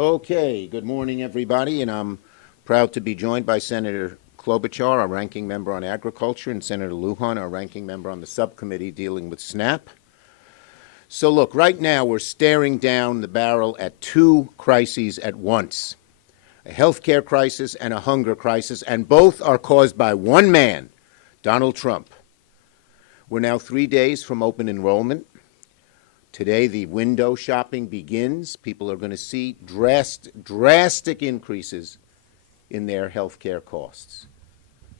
Okay, good morning, everybody, and I'm proud to be joined by Senator Klobuchar, our ranking member on agriculture, and Senator Luján, our ranking member on the subcommittee dealing with SNAP. So look, right now we're staring down the barrel at two crises at once, a healthcare crisis and a hunger crisis, and both are caused by one man, Donald Trump. We're now 3 days from open enrollment. Today, the window shopping begins. People are going to see drastic increases in their health care costs.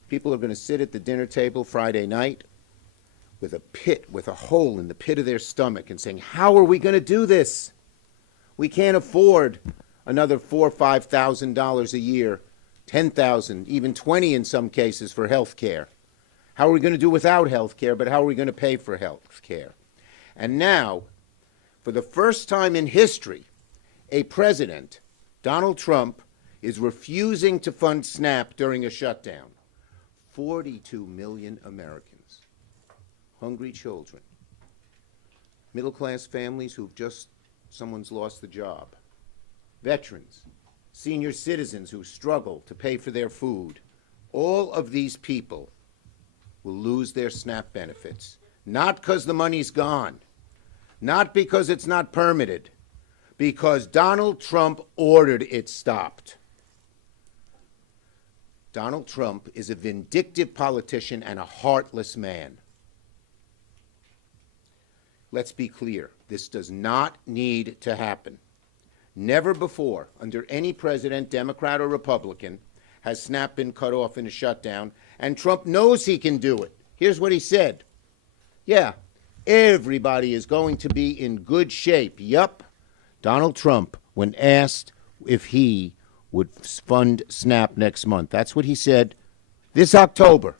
People are going to sit at the dinner table Friday night with a hole in the pit of their stomach and saying, how are we going to do this? We can't afford another $4,000 or $5,000 a year, $10,000, even $20,000 in some cases for health care. How are we going to do without health care, but how are we going to pay for health care? And now, for the first time in history, a president, Donald Trump, is refusing to fund SNAP during a shutdown. 42 million Americans, hungry children, middle-class families someone's lost the job, veterans, senior citizens who struggle to pay for their food. All of these people will lose their SNAP benefits, not because the money's gone, not because it's not permitted, because Donald Trump ordered it stopped. Donald Trump is a vindictive politician and a heartless man. Let's be clear, this does not need to happen. Never before, under any president, Democrat or Republican, has SNAP been cut off in a shutdown, and Trump knows he can do it. Here's what he said. Yeah, everybody is going to be in good shape. Yup. Donald Trump, when asked if he would fund SNAP next month, that's what he said this October.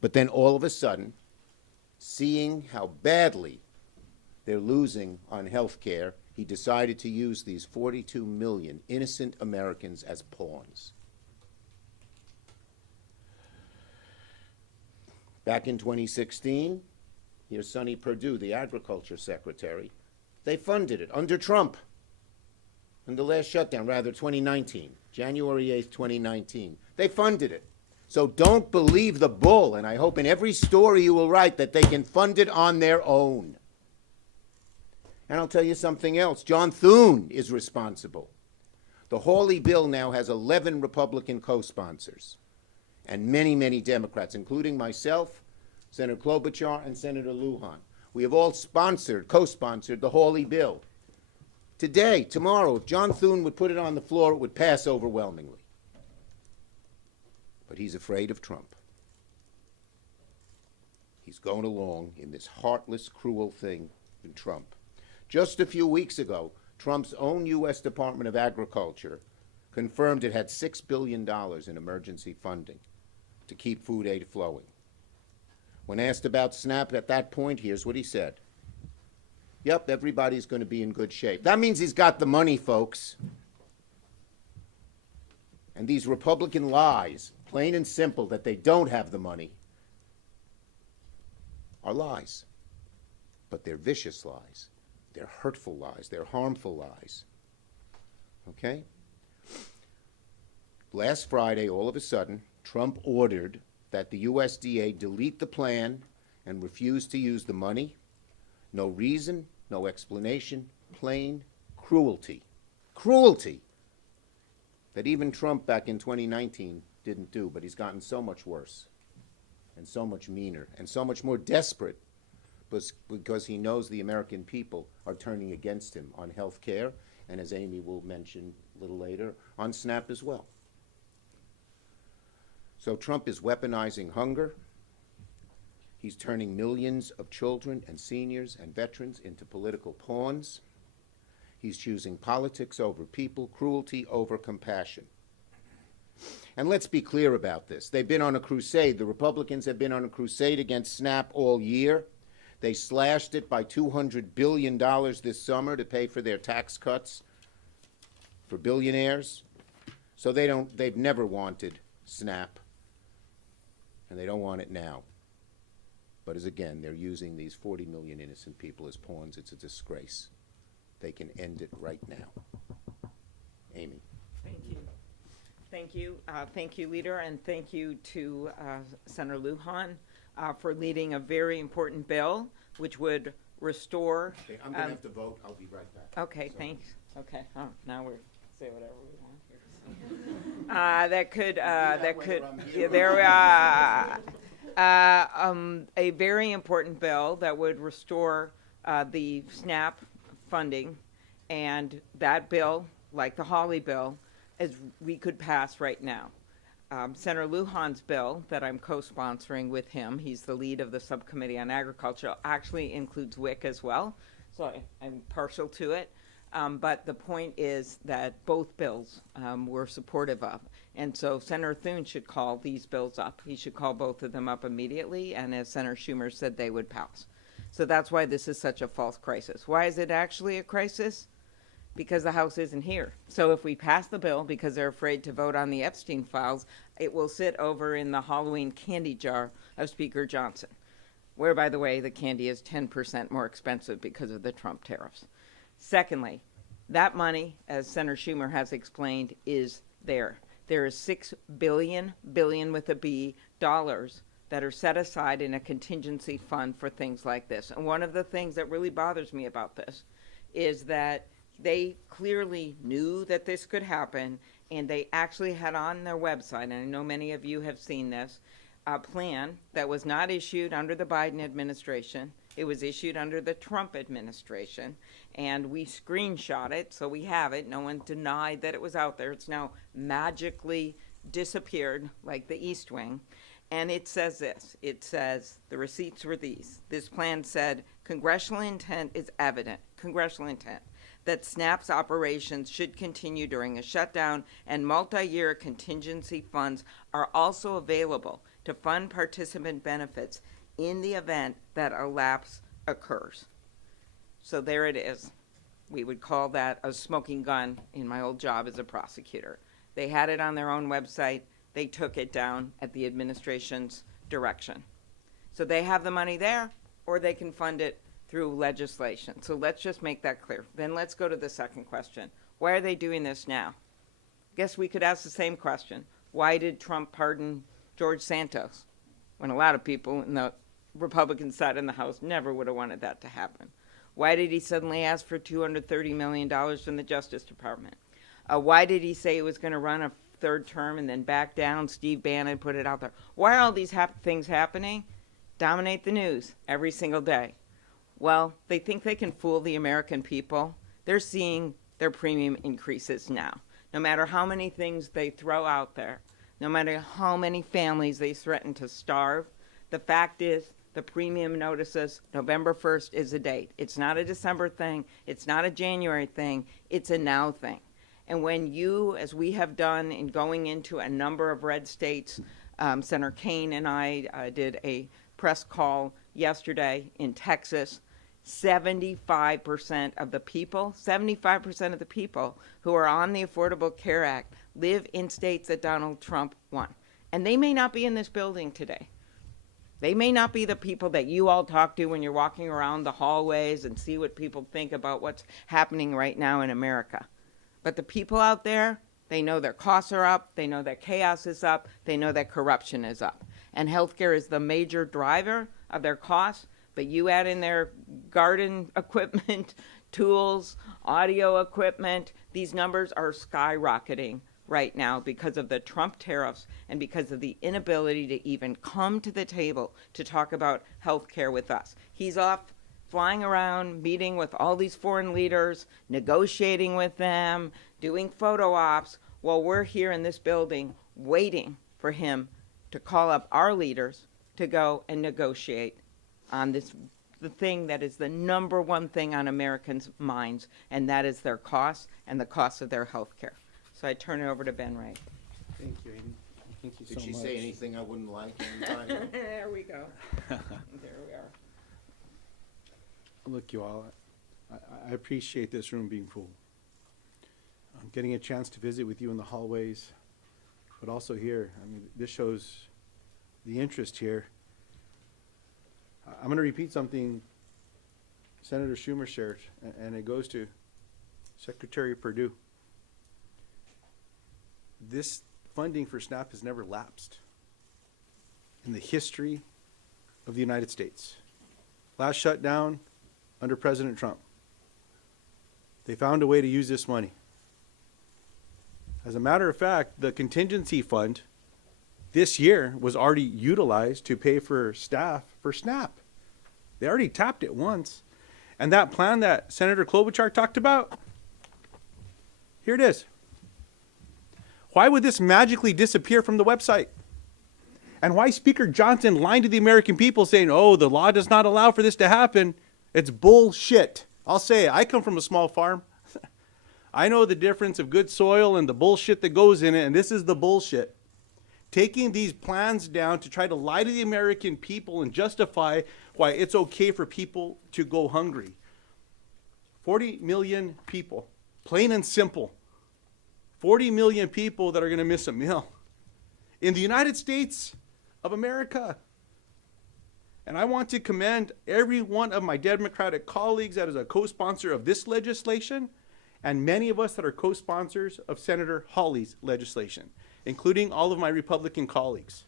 But then all of a sudden, seeing how badly they're losing on health care, he decided to use these 42 million innocent Americans as pawns. Back in 2016, here's Sonny Perdue, the agriculture secretary. They funded it under Trump. In the last shutdown, rather 2019, January 8th, 2019. They funded it. So don't believe the bull, and I hope in every story you will write that they can fund it on their own. And I'll tell you something else. John Thune is responsible. The Hawley bill now has 11 Republican co-sponsors and many, many Democrats, including myself, Senator Klobuchar, and Senator Luján. We have all co-sponsored the Hawley bill. Today, tomorrow, if John Thune would put it on the floor, it would pass overwhelmingly. But he's afraid of Trump. He's going along in this heartless, cruel thing with Trump. Just a few weeks ago, Trump's own U.S. Department of Agriculture confirmed it had $6 billion in emergency funding to keep food aid flowing. When asked about SNAP at that point, here's what he said. Yep, everybody's going to be in good shape. That means he's got the money, folks. And these Republican lies, plain and simple, that they don't have the money, are lies. But they're vicious lies. They're hurtful lies. They're harmful lies. Okay? Last Friday, all of a sudden, Trump ordered that the USDA delete the plan and refuse to use the money. No reason, no explanation, plain cruelty. Cruelty that even Trump back in 2019 didn't do, but he's gotten so much worse and so much meaner and so much more desperate because he knows the American people are turning against him on health care and, as Amy will mention a little later, on SNAP as well. So Trump is weaponizing hunger. He's turning millions of children and seniors and veterans into political pawns. He's choosing politics over people, cruelty over compassion. And let's be clear about this. They've been on a crusade. The Republicans have been on a crusade against SNAP all year. They slashed it by $200 billion this summer to pay for their tax cuts for billionaires. So they've never wanted SNAP, and they don't want it now. But as again, they're using these 40 million innocent people as pawns. It's a disgrace. they can end it right now. Amy. Thank you. Thank you. Thank you, Leader, and thank you to Senator Luján for leading a very important bill which would restore. Okay, I'm going to have to vote. I'll be right back. Okay, thanks. Okay, now we're say whatever we want here. That could yeah, there we are. A very important bill that would restore the SNAP funding, and that bill, like the Hawley bill, as we could pass right now. Senator Luján's bill that I'm co-sponsoring with him, he's the lead of the subcommittee on agriculture, actually includes WIC as well, so I'm partial to it. But the point is that both bills we're supportive of. And so Senator Thune should call these bills up. He should call both of them up immediately, and as Senator Schumer said, they would pass. So that's why this is such a false crisis. Why is it actually a crisis? Because the House isn't here. So if we pass the bill because they're afraid to vote on the Epstein files, it will sit over in the Halloween candy jar of Speaker Johnson, where, by the way, the candy is 10% more expensive because of the Trump tariffs. Secondly, that money, as Senator Schumer has explained, is there. There is $6 billion with a B, dollars that are set aside in a contingency fund for things like this. And one of the things that really bothers me about this is that they clearly knew that this could happen, and they actually had on their website, and I know many of you have seen this, a plan that was not issued under the Biden administration. It was issued under the Trump administration, and we screenshot it, so we have it. No one denied that it was out there. It's now magically disappeared like the East Wing. And it says this. It says, the receipts were these. This plan said, congressional intent is evident, congressional intent, that SNAP's operations should continue during a shutdown, and multi-year contingency funds are also available to fund participant benefits in the event that a lapse occurs. So there it is. We would call that a smoking gun in my old job as a prosecutor. They had it on their own website. They took it down at the administration's direction. So they have the money there, or they can fund it through legislation. So let's just make that clear. Then let's go to the second question. Why are they doing this now? I guess we could ask the same question. Why did Trump pardon George Santos when a lot of people in the Republican side in the House never would have wanted that to happen? Why did he suddenly ask for $230 million from the Justice Department? Why did he say he was going to run a third term and then back down? Steve Bannon put it out there. Why are all these things happening? Dominate the news every single day. Well, they think they can fool the American people. They're seeing their premium increases now. No matter how many things they throw out there, no matter how many families they threaten to starve, the fact is the premium notices November 1st is a date. It's not a December thing. It's not a January thing. It's a now thing. And when you, as we have done in going into a number of red states, Senator Kaine and I did a press call yesterday in Texas. 75% of the people who are on the Affordable Care Act live in states that Donald Trump won. And they may not be in this building today. They may not be the people that you all talk to when you're walking around the hallways and see what people think about what's happening right now in America. But the people out there, they know their costs are up, they know that chaos is up, they know that corruption is up. And healthcare is the major driver of their costs. But you add in their garden equipment, tools, audio equipment, these numbers are skyrocketing right now because of the Trump tariffs and because of the inability to even come to the table to talk about health care with us. He's off flying around, meeting with all these foreign leaders, negotiating with them, doing photo ops, while we're here in this building waiting for him to call up our leaders to go and negotiate on this, the thing that is the number one thing on Americans' minds, and that is their costs and the cost of their health care. So I turn it over to Ben Ray. Thank you, Amy. Thank you so much. Did she say anything I wouldn't like? There we go. There we are. Look, you all, I appreciate this room being full. I'm getting a chance to visit with you in the hallways, but also here. I mean, this shows the interest here. I'm going to repeat something Senator Schumer shared, and it goes to Secretary Perdue, this funding for SNAP has never lapsed in the history of the United States. Last shutdown under President Trump. They found a way to use this money. As a matter of fact, the contingency fund this year was already utilized to pay for staff for SNAP. They already tapped it once. And that plan that Senator Klobuchar talked about, here it is. Why would this magically disappear from the website? And why Speaker Johnson lying to the American people saying, oh, the law does not allow for this to happen? It's bullshit. I'll say it. I come from a small farm. I know the difference of good soil and the bullshit that goes in it, and this is the bullshit. Taking these plans down to try to lie to the American people and justify why it's okay for people to go hungry. 40 million people, plain and simple. 40 million people that are going to miss a meal in the United States of America. And I want to commend every one of my Democratic colleagues that is a co-sponsor of this legislation, and many of us that are co-sponsors of Senator Hawley's legislation, including all of my Republican colleagues.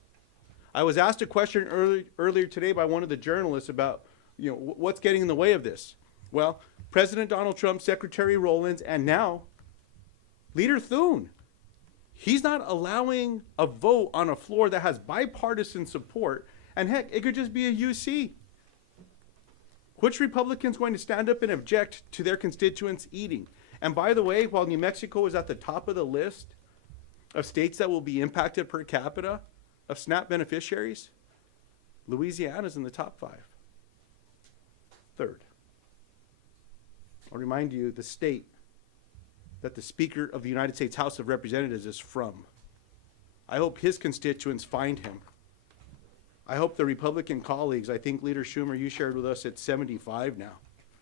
I was asked a question earlier today by one of the journalists about, what's getting in the way of this? Well, President Donald Trump, Secretary Rowlands, and now Leader Thune. He's not allowing a vote on a floor that has bipartisan support, and heck, it could just be a UC. Which Republican's going to stand up and object to their constituents eating? And by the way, while New Mexico is at the top of the list of states that will be impacted per capita of SNAP beneficiaries, Louisiana's in the top 5. Third. I'll remind you the state that the Speaker of the United States House of Representatives is from. I hope his constituents find him. I hope the Republican colleagues, I think Leader Schumer, you shared with us it's 75 now.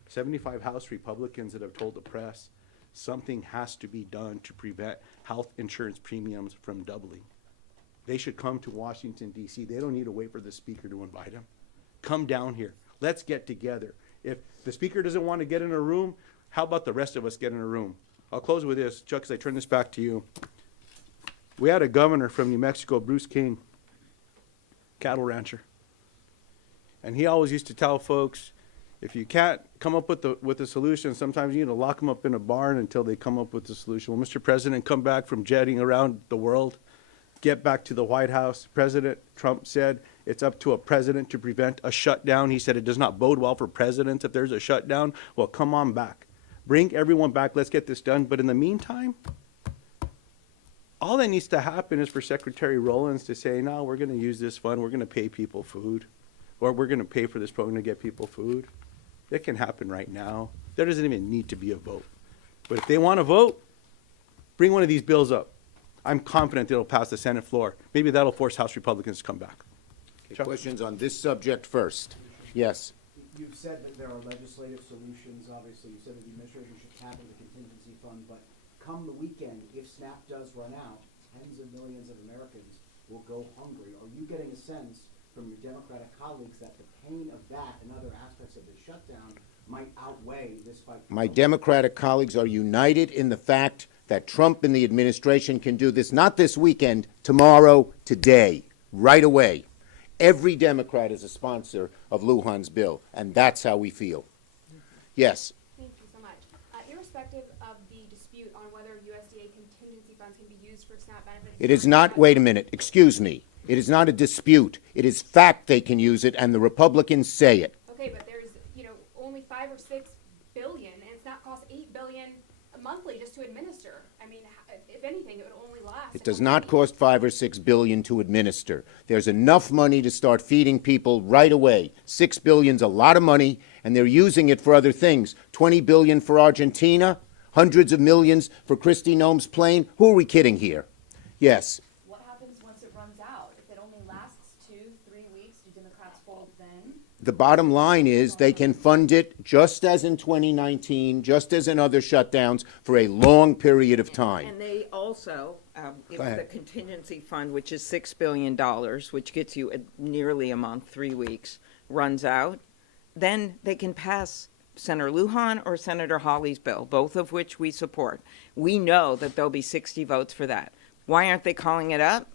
75 House Republicans that have told the press something has to be done to prevent health insurance premiums from doubling. They should come to Washington, D.C. They don't need to wait for the Speaker to invite them. Come down here. Let's get together. If the Speaker doesn't want to get in a room, how about the rest of us get in a room? I'll close with this. Chuck, as I turn this back to you. We had a governor from New Mexico, Bruce King, cattle rancher. And he always used to tell folks, if you can't come up with a solution, sometimes you need to lock them up in a barn until they come up with the solution. Well, Mr. President, come back from jetting around the world, get back to the White House. President Trump said it's up to a president to prevent a shutdown. He said it does not bode well for presidents if there's a shutdown. Well, come on back. Bring everyone back. Let's get this done. But in the meantime, all that needs to happen is for Secretary Rowlands to say, no, we're going to use this fund. We're going to pay people food. Or we're going to pay for this program to get people food. It can happen right now. There doesn't even need to be a vote. But if they want to vote, bring one of these bills up. I'm confident it'll pass the Senate floor. Maybe that'll force House Republicans to come back. Okay, questions on this subject first? Yes. You've said that there are legislative solutions. Obviously, you said that the administration should tap into the contingency fund. But come the weekend, if SNAP does run out, tens of millions of Americans will go hungry. Are you getting a sense from your Democratic colleagues that the pain of that and other aspects of the shutdown might outweigh this fight? My Democratic colleagues are united in the fact that Trump and the administration can do this, not this weekend, tomorrow, today, right away. Every Democrat is a sponsor of Lujan's bill, and that's how we feel. Yes. Thank you so much. Irrespective of the dispute on whether USDA contingency funds can be used for SNAP benefits. It is not, wait a minute, excuse me. It is not a dispute. It is fact they can use it, and the Republicans say it. Okay, but there's, only 5 or 6 billion, and it's not cost $8 billion monthly just to administer. I mean, if anything, it would only last. It does not cost 5 or 6 billion to administer. There's enough money to start feeding people right away. 6 billion's a lot of money, and they're using it for other things. 20 billion for Argentina, hundreds of millions for Kristi Noem's plane. Who are we kidding here? Yes. What happens once it runs out? If it only lasts 2-3 weeks, do Democrats fold then? The bottom line is they can fund it just as in 2019, just as in other shutdowns, for a long period of time. And they also, if Go ahead. the contingency fund, which is $6 billion, which gets you nearly a month, 3 weeks, runs out, then they can pass Senator Lujan or Senator Hawley's bill, both of which we support, we know that there'll be 60 votes for that. Why aren't they calling it up?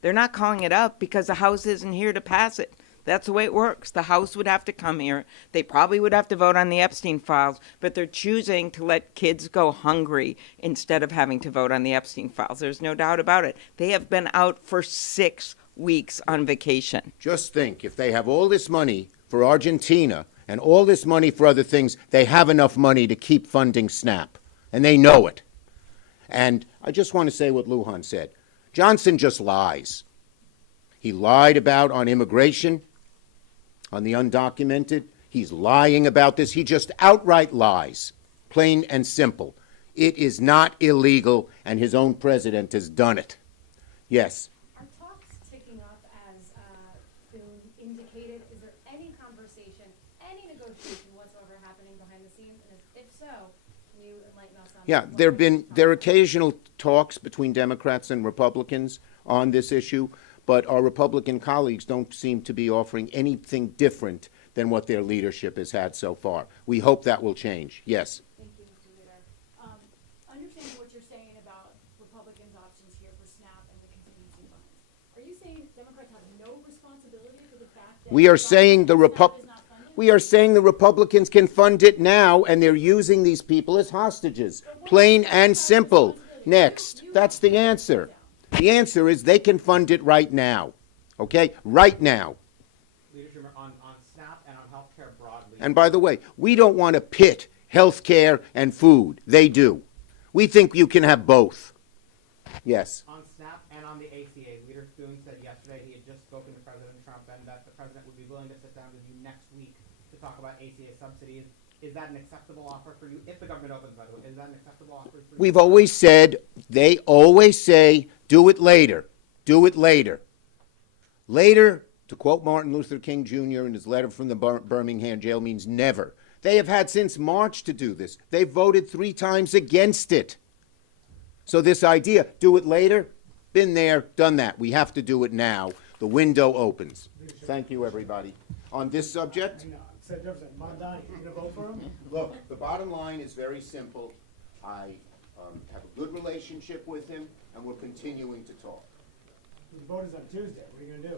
They're not calling it up because the House isn't here to pass it. That's the way it works. The House would have to come here. They probably would have to vote on the Epstein files, but they're choosing to let kids go hungry instead of having to vote on the Epstein files. There's no doubt about it. They have been out for 6 weeks on vacation. Just think, if they have all this money for Argentina and all this money for other things, they have enough money to keep funding SNAP, and they know it. And I just want to say what Lujan said. Johnson just lies. He lied about on immigration, on the undocumented. He's lying about this. He just outright lies, plain and simple. It is not illegal, and his own president has done it. Yes. Are talks ticking up as Boone indicated? Is there any conversation, any negotiation whatsoever happening behind the scenes? And if so, can you enlighten us on Yeah, there are occasional talks between Democrats and Republicans on this issue, but our Republican colleagues don't seem to be offering anything different than what their leadership has had so far. We hope that will change. Yes. Thank you, Mr. Leader. Understanding what you're saying about Republicans' options here for SNAP and the contingency funds, are you saying Democrats have no responsibility for the fact that We are saying the SNAP is not funded? We are saying the Republicans can fund it now, and they're using these people as hostages. Plain and simple. Next. That's the answer. The answer is they can fund it right now. Okay? Right now. Leader Schumer, on SNAP and on healthcare broadly. And by the way, we don't want to pit health care and food. They do. We think you can have both. Yes. On SNAP and on the ACA, Leader Boone said yesterday he had just spoken to President Trump and that the president would be willing to sit down with you next week to talk about ACA subsidies. Is that an acceptable offer for you? If the government opens, by the way, is that an acceptable offer for you? We've always said, they always say, do it later. Do it later. Later, to quote Martin Luther King Jr. in his letter from the Birmingham jail, means never. They have had since March to do this. They've voted 3 times against it. So this idea, do it later, been there, done that. We have to do it now. The window opens. Thank you, everybody. On this subject? Look, the bottom line is very simple. I have a good relationship with him, and we're continuing to talk. The vote is on Tuesday. What are you going to do?